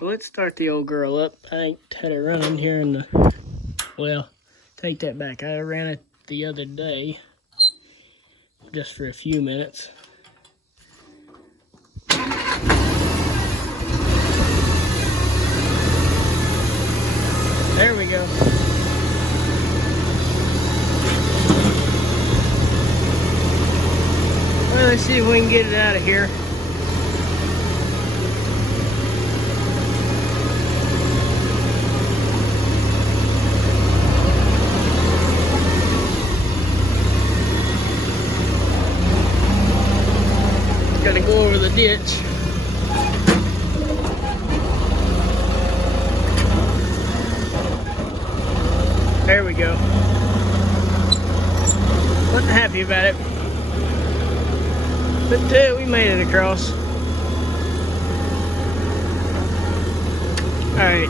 So let's start the old girl up. I ain't had it running here in the, well, take that back. I ran it the other day, just for a few minutes. There we go. Well, let's see if we can get it out of here. Gotta go over the ditch. There we go. Wasn't happy about it, but we made it across. Alright,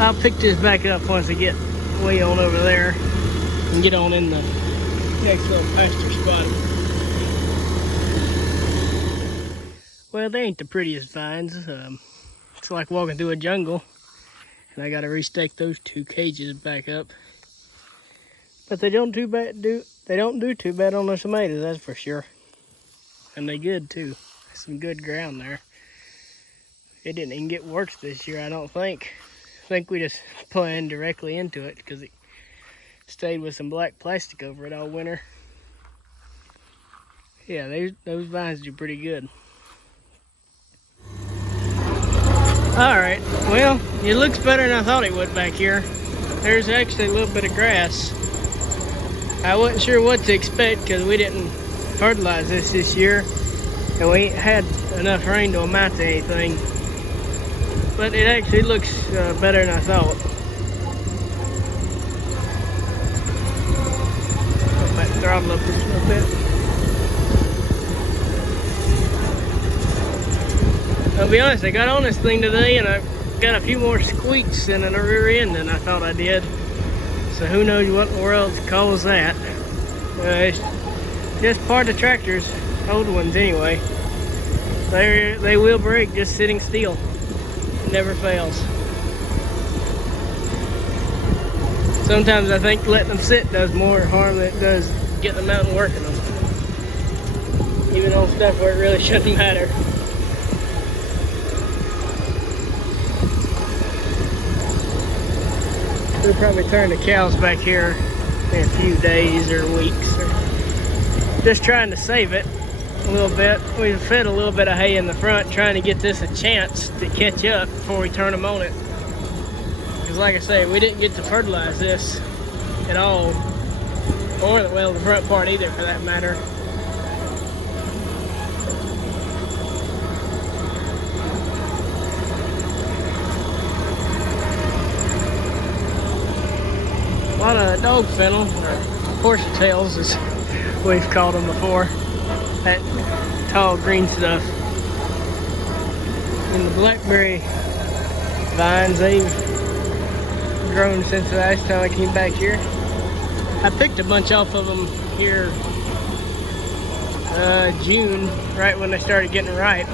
I'll pick this back up once I get way on over there and get on in the next little pasture spot. Well, they ain't the prettiest vines. It's like walking through a jungle. And I gotta restake those 2 cages back up. But they don't do too bad on the tomatoes, that's for sure. And they good too. Some good ground there. It didn't even get worse this year, I don't think. I think we just planned directly into it because it stayed with some black plastic over it all winter. Yeah, those vines do pretty good. Alright, well, it looks better than I thought it would back here. There's actually a little bit of grass. I wasn't sure what to expect because we didn't fertilize this year. And we ain't had enough rain to amount to anything. But it actually looks better than I thought. Put that throttle up just a little bit. I'll be honest, I got on this thing today and I got a few more squeaks in the rear end than I thought I did. So who knows what in the world caused that. It's just part of the tractors, old ones anyway. They will break just sitting still. It never fails. Sometimes I think letting them sit does more harm than it does getting them out and working them. Even on stuff where it really shouldn't matter. We'll probably turn the cows back here in a few days or weeks. Or just trying to save it a little bit. We've fed a little bit of hay in the front, trying to get this a chance to catch up before we turn them on it. Because like I say, we didn't get to fertilize this at all. Or, well, the front part either for that matter. A lot of dog fennel, or horsetails as we've called them before. That tall green stuff. And the blackberry vines, they've grown since the last time I came back here. I picked a bunch off of them here June, right when they started getting ripe.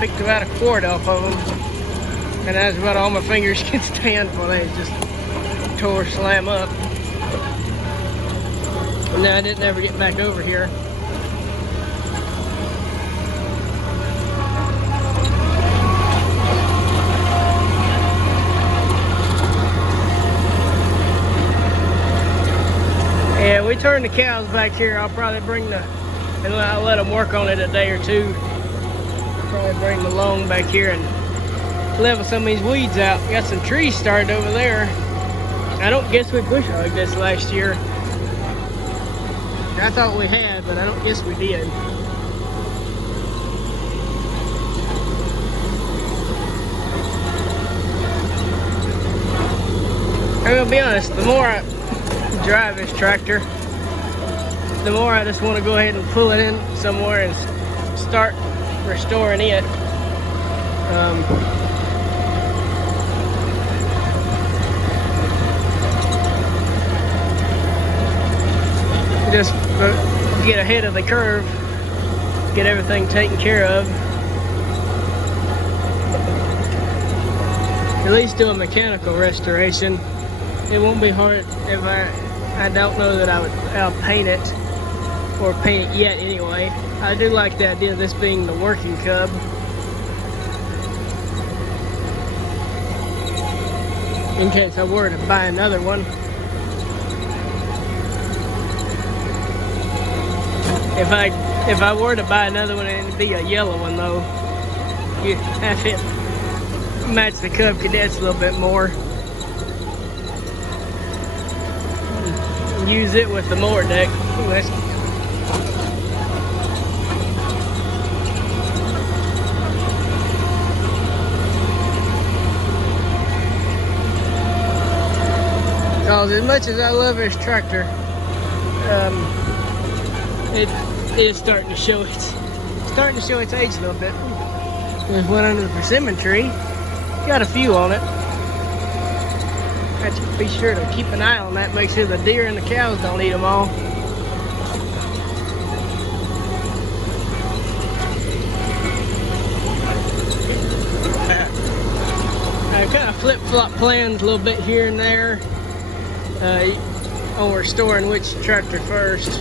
Picked about a quart off of them. And that's about all my fingers can stand for. They just tore slam up. And then I didn't ever get back over here. Yeah, we turned the cows back here. I'll probably bring and I'll let them work on it a day or two. Probably bring the loan back here and level some of these weeds out. Got some trees started over there. I don't guess we bush hogged this last year. I thought we had, but I don't guess we did. I'm gonna be honest, the more I drive this tractor, the more I just want to go ahead and pull it in somewhere and start restoring it. Just get ahead of the curve, get everything taken care of. at least do a mechanical restoration. It won't be hard if I don't know that I'll paint it, or paint it yet anyway. I do like the idea of this being the working cub. In case I were to buy another one. If I were to buy another one, it'd be a yellow one though. You have it match the Cub Cadets a little bit more. Use it with the mower deck. Ooh, that's because as much as I love this tractor, it is starting to show its age a little bit. There's one under the persimmon tree. Got a few on it. Have to be sure to keep an eye on that. Make sure the deer and the cows don't eat them all. I kind of flip-flop plans a little bit here and there on restoring which tractor first.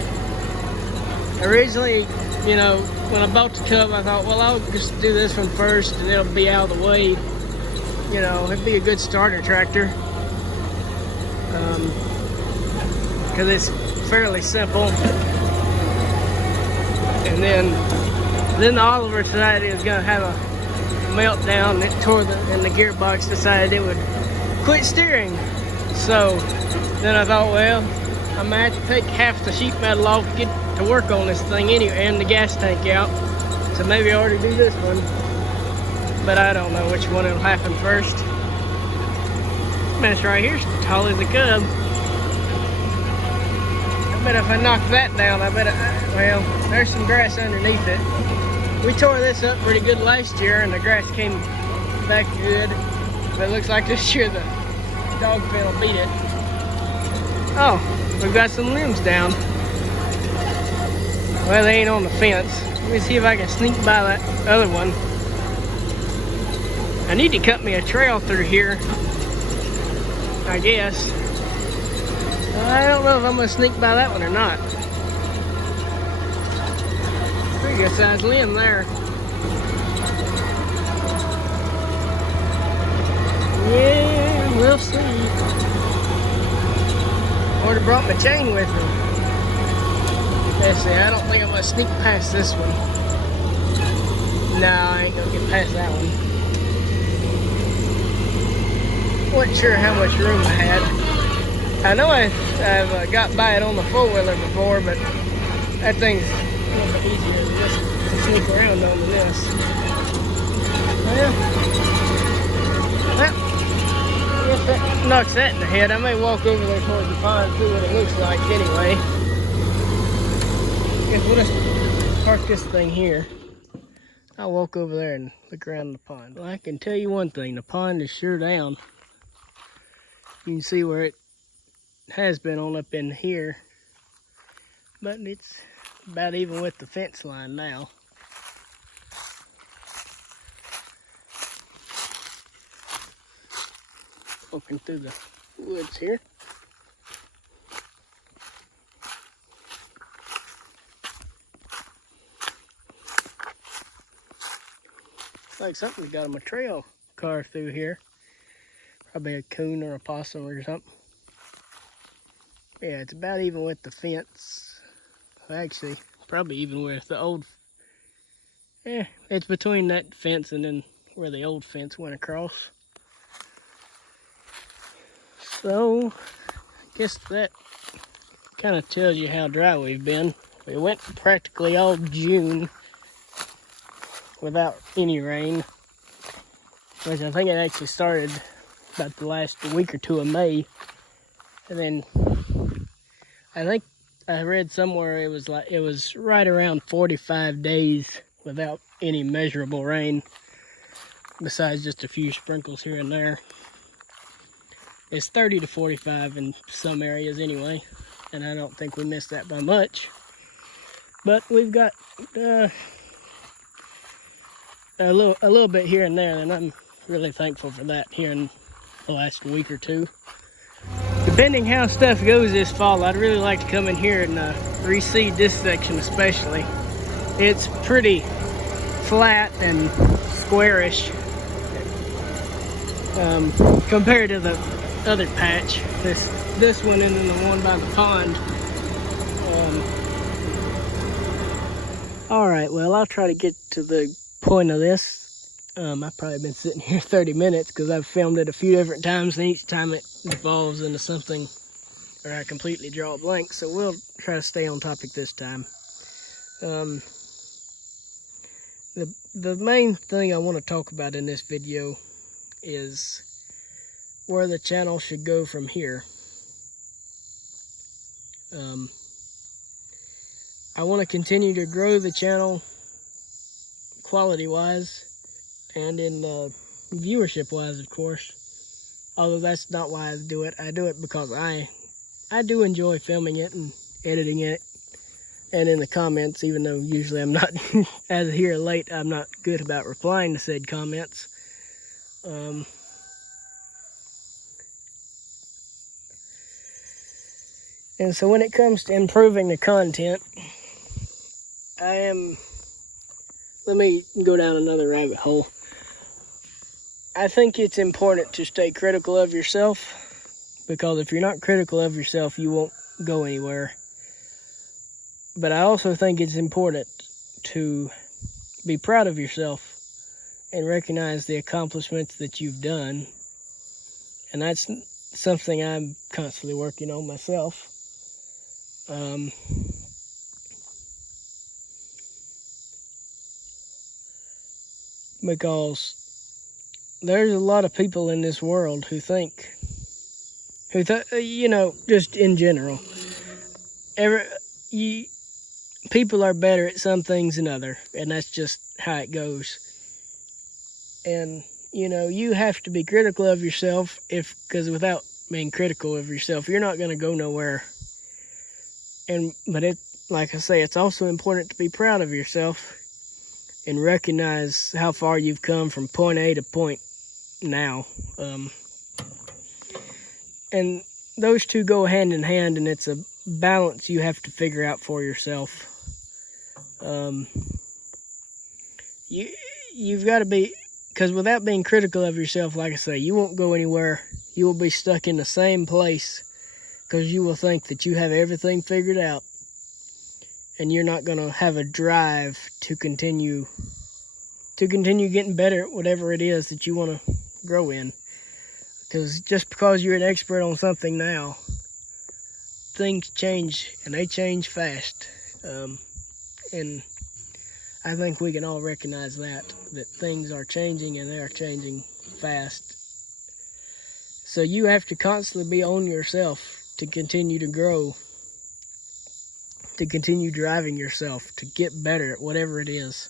Originally, you know, when I bought the Cub, I thought, well, I'll just do this one first and it'll be out of the way. You know, it'd be a good starter tractor. Because it's fairly simple. And then the Oliver decided it was going to have a meltdown. It tore and the gearbox decided it would quit steering. So then I thought, well, I might have to take half the sheet metal off, get to work on this thing anyway, and the gas tank out. So maybe I ought to do this one. But I don't know which one will happen first. This right here's tall as a Cub. I bet if I knock that down, well, there's some grass underneath it. We tore this up pretty good last year and the grass came back good. But it looks like this year the dog pen will beat it. Oh, we've got some limbs down. Well, they ain't on the fence. Let me see if I can sneak by that other one. I need to cut me a trail through here, I guess. I don't know if I'm gonna sneak by that one or not. Pretty good sized limb there. Yeah, we'll see. Or have brought my chain with me. Let's see, I don't think I'm gonna sneak past this one. No, I ain't gonna get past that one. Wasn't sure how much room I had. I know I've got by it on the four-wheeler before, but that thing's a little bit easier than this to sneak around on than this. Well, if that knocks that in the head, I may walk over there towards the pond and see what it looks like anyway. I guess we'll just park this thing here. I'll walk over there and look around the pond. Well, I can tell you one thing, the pond is sure down. You can see where it has been on up in here, but it's about even with the fence line now. Walking through the woods here. Like something's got a trail carved through here. Probably a coon or a possum or something. Yeah, it's about even with the fence. Actually, probably even with the old. Yeah, it's between that fence and then where the old fence went across. So, I guess that kind of tells you how dry we've been. We went practically all June without any rain, which I think it actually started about the last week or two of May. And then I think I read somewhere it was right around 45 days without any measurable rain, besides just a few sprinkles here and there. It's 30 to 45 in some areas anyway, and I don't think we missed that by much. But we've got a little bit here and there, and really thankful for that here in the last week or two. Depending how stuff goes this fall, I'd really like to come in here and reseed this section especially. It's pretty flat and squarish compared to the other patch. This one and then the one by the pond. Alright, well, I'll try to get to the point of this. I've probably been sitting here 30 minutes because I've filmed it a few different times, and each time it devolves into something or I completely draw a blank, so we'll try to stay on topic this time. The main thing I want to talk about in this video is where the channel should go from here. I want to continue to grow the channel quality-wise and in viewership-wise, of course. Although that's not why I do it. I do it because I do enjoy filming it and editing it. And in the comments, even though usually I'm not, as here late, I'm not good about replying to said comments. And so when it comes to improving the content, let me go down another rabbit hole. I think it's important to stay critical of yourself, because if you're not critical of yourself, you won't go anywhere. But I also think it's important to be proud of yourself and recognize the accomplishments that you've done. And that's something I'm constantly working on myself. Because there's a lot of people in this world who think, you know, just in general, people are better at some things than others, and that's just how it goes. And, you know, you have to be critical of yourself, because without being critical of yourself, you're not going to go nowhere. But like I say, it's also important to be proud of yourself and recognize how far you've come from point A to point now. And those two go hand in hand, and it's a balance you have to figure out for yourself. You've got to be, because without being critical of yourself, like I say, you won't go anywhere. You will be stuck in the same place because you will think that you have everything figured out, and you're not going to have a drive to continue getting better at whatever it is that you want to grow in. Because just because you're an expert on something now, things change, and they change fast. And I think we can all recognize that things are changing, and they are changing fast. So you have to constantly be on yourself to continue to grow, to continue driving yourself, to get better at whatever it is.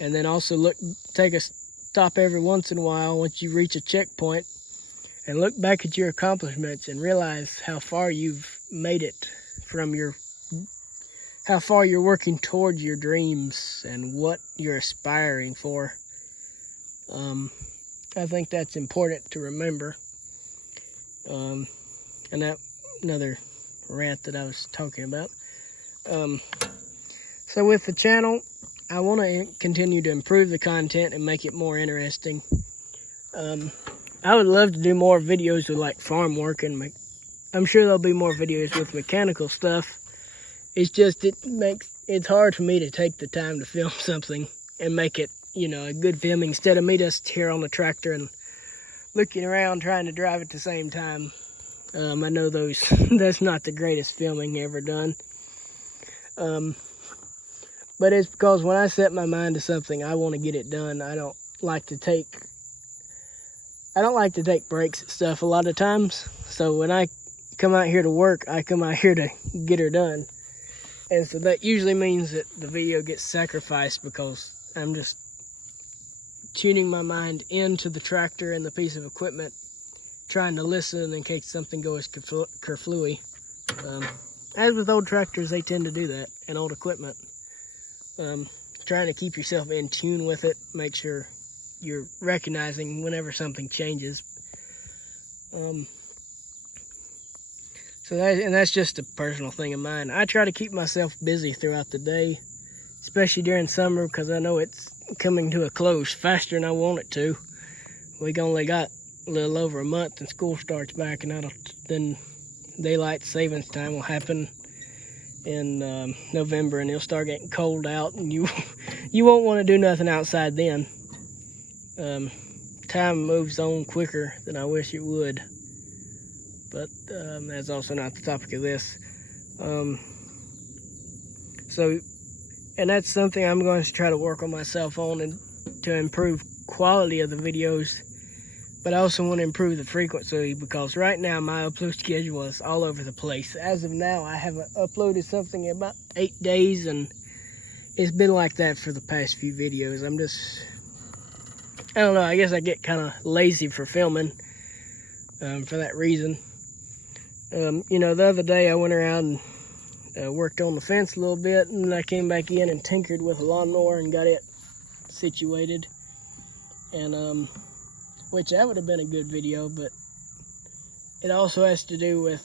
And then also take a stop every once in a while once you reach a checkpoint and look back at your accomplishments and realize how far you've made it from how far you're working towards your dreams and what you're aspiring for. I think that's important to remember. And that another rant that I was talking about. So with the channel, I want to continue to improve the content and make it more interesting. I would love to do more videos with like farm work, and I'm sure there'll be more videos with mechanical stuff. It's just it's hard for me to take the time to film something and make it, you know, a good filming instead of me just here on the tractor and looking around trying to drive at the same time. I know that's not the greatest filming ever done. But it's because when I set my mind to something, I want to get it done. I don't like to take breaks at stuff a lot of times. So when I come out here to work, I come out here to get her done. And so that usually means that the video gets sacrificed because I'm just tuning my mind into the tractor and the piece of equipment, trying to listen in case something goes kerflooey. As with old tractors, they tend to do that, and old equipment. Trying to keep yourself in tune with it, make sure you're recognizing whenever something changes. So that's just a personal thing of mine. I try to keep myself busy throughout the day, especially during summer, because I know it's coming to a close faster than I want it to. We only got a little over a month and school starts back, and then daylight savings time will happen in November, and it'll start getting cold out, and you won't want to do nothing outside then. Time moves on quicker than I wish it would, but that's also not the topic of this. And that's something I'm going to try to work on myself on, and to improve quality of the videos, but I also want to improve the frequency, because right now my upload schedule is all over the place. As of now, I haven't uploaded something in about 8 days, and it's been like that for the past few videos. I don't know, I guess I get kind of lazy for filming for that reason. The other day I went around and worked on the fence a little bit, and then I came back in and tinkered with a lawnmower and got it situated. And which that would have been a good video, but it also has to do with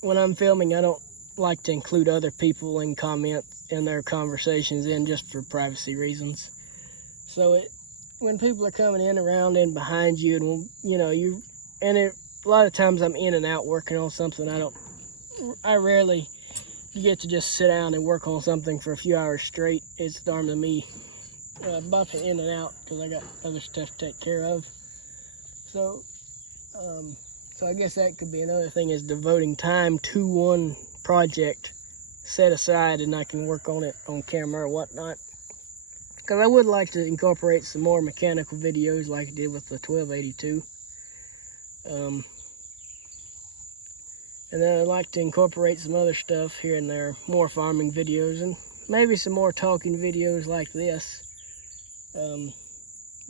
when I'm filming, I don't like to include other people in comments in their conversations just for privacy reasons. So when people are coming in around and behind you, and a lot of times I'm in and out working on something. I rarely get to just sit down and work on something for a few hours straight. It's darn to me bumping in and out because I got other stuff to take care of. So I guess that could be another thing, is devoting time to one project set aside, and I can work on it on camera or whatnot. Because I would like to incorporate some more mechanical videos like I did with the 1282. And then I'd like to incorporate some other stuff here and there, more farming videos, and maybe some more talking videos like this.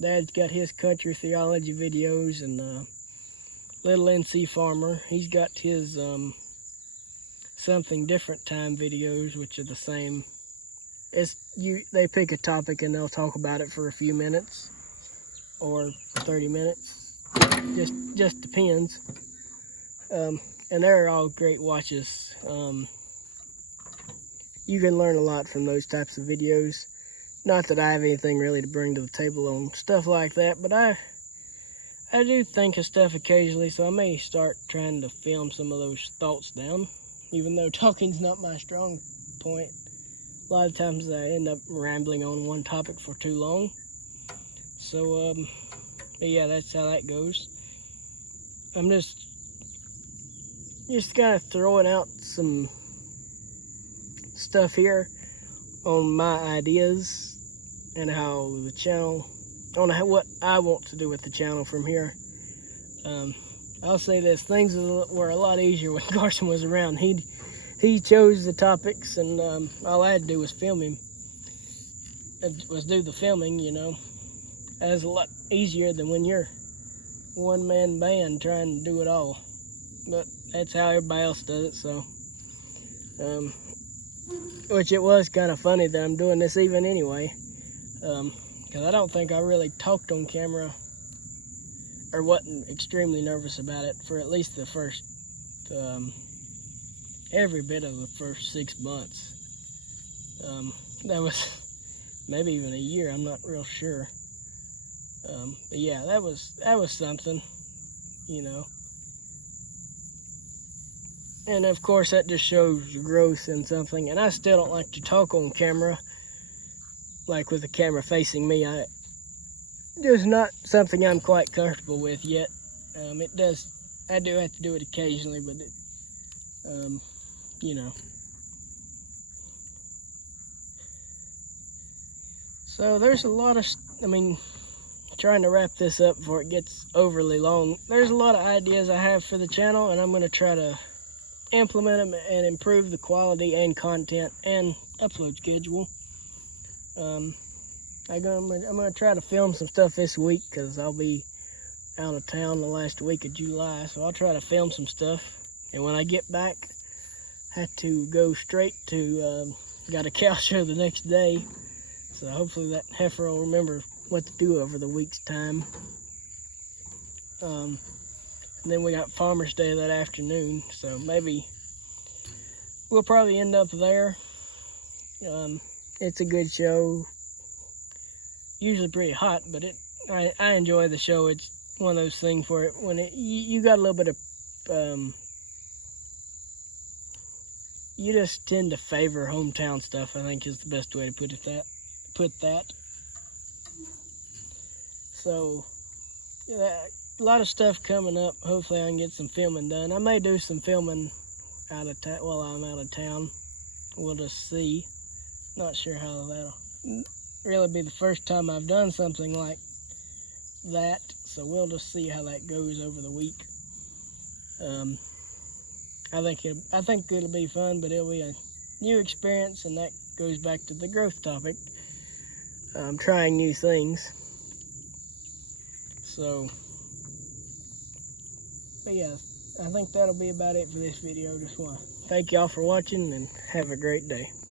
Dad's got his country theology videos, and Little NC Farmer, he's got his something different time videos, which are the same. They pick a topic and they'll talk about it for a few minutes or 30 minutes. Just depends. And they're all great watches. You can learn a lot from those types of videos. Not that I have anything really to bring to the table on stuff like that, but I do think of stuff occasionally, so I may start trying to film some of those thoughts down, even though talking's not my strong point. A lot of times I end up rambling on one topic for too long. So, but yeah, that's how that goes. I'm just kind of throwing out some stuff here on my ideas and how the channel, what I want to do with the channel from here. I'll say this, things were a lot easier when Carson was around. He chose the topics, and all I had to do was film him. Do the filming, That's a lot easier than when you're one-man band trying to do it all. But that's how everybody else does it, so. Which it was kind of funny that I'm doing this even anyway. Because I don't think I really talked on camera, or wasn't extremely nervous about it for at least the first, every bit of the first 6 months. That was maybe even a year, I'm not real sure. But yeah, that was something, And of course that just shows growth in something. And I still don't like to talk on camera, like with the camera facing me. It's not something I'm quite comfortable with yet. I do have to do it occasionally, but So there's a lot of, trying to wrap this up before it gets overly long. There's a lot of ideas I have for the channel, and I'm going to try to implement them and improve the quality and content and upload schedule. I'm going to try to film some stuff this week, because I'll be out of town the last week of July, so I'll try to film some stuff. And when I get back, I have to go straight to, got a cow show the next day, so hopefully that heifer will remember what to do over the week's time. And then we got Farmer's Day that afternoon, so maybe we'll probably end up there. It's a good show. Usually pretty hot, but I enjoy the show. It's one of those things where you got a little bit of you just tend to favor hometown stuff, I think is the best way to put that. So yeah, a lot of stuff coming up. Hopefully I can get some filming done. I may do some filming while I'm out of town. We'll just see. Not sure how that'll really be the first time I've done something like that, so we'll just see how that goes over the week. I think it'll be fun, but it'll be a new experience, and that goes back to the growth topic. Trying new things. So, but yeah, I think that'll be about it for this video. Just want to thank y'all for watching and have a great day.